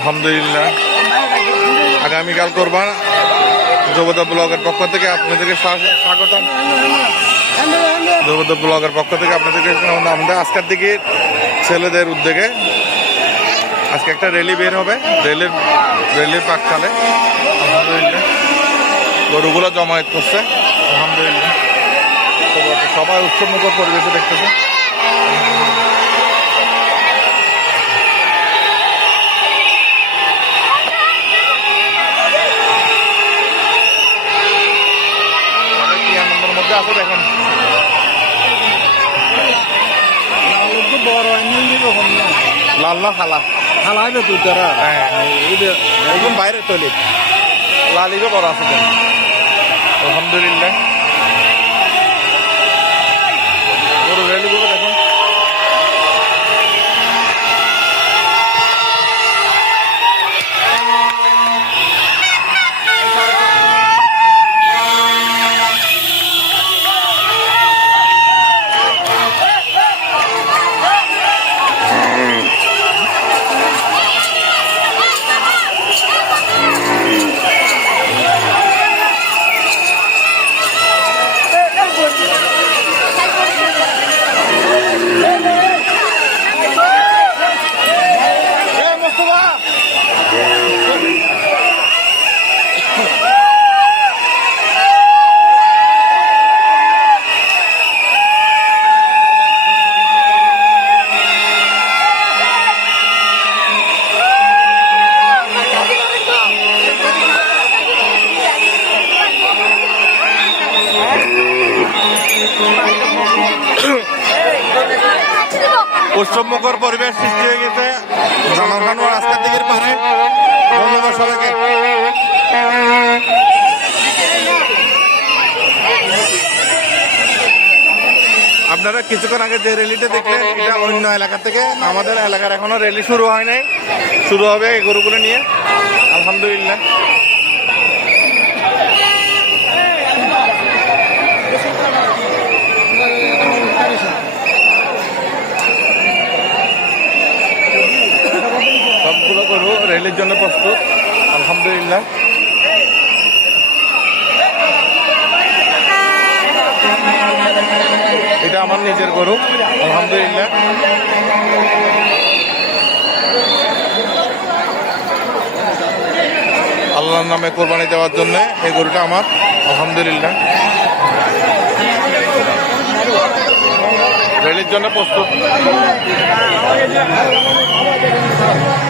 আলহামদুলিল্লাহ। আগামীকাল কোরবান জগদ্দল ব্লগের পক্ষ থেকে আপনাদেরকে স্বাগতম। জগদ্দল ব্লগের পক্ষ থেকে আপনাদেরকে আমাদের আজকের দিকে ছেলেদের উদ্যোগে আজকে একটা র্যালি বের হবে, র্যালির পাককালে। আলহামদুলিল্লাহ গরুগুলো জমায়েত করছে। আলহামদুলিল্লাহ সবাই উৎসবমুখর পরিবেশে দেখতেছে। কি আনন্দের মধ্যে আছে দেখেন। লাল না খালা খালাইবে তুই তারা একদম বাইরে তলি লালিবে বড় আছে। আলহামদুলিল্লাহ বড় র্যালিগুলো দেখুন। উৎসবমুখর পরিবেশ সৃষ্টি হয়ে গেছে জামালখান রাস্তার দিকের পারে। ধন্যবাদ সবাইকে। আপনারা কিছুক্ষণ আগে যে র্যালিটা দেখলেন এটা অন্য এলাকা থেকে, আমাদের এলাকার এখনো র্যালি শুরু হয় নাই, শুরু হবে এই গরুগুলো নিয়ে। আলহামদুলিল্লাহ সবগুলো গরু র্যালির জন্য প্রস্তুত। আলহামদুলিল্লাহ এটা আমার নিজের গরু। আলহামদুলিল্লাহ আল্লাহর নামে কোরবানি দেওয়ার জন্য এই গরুটা আমার। আলহামদুলিল্লাহ র্যালির জন্য প্রস্তুত।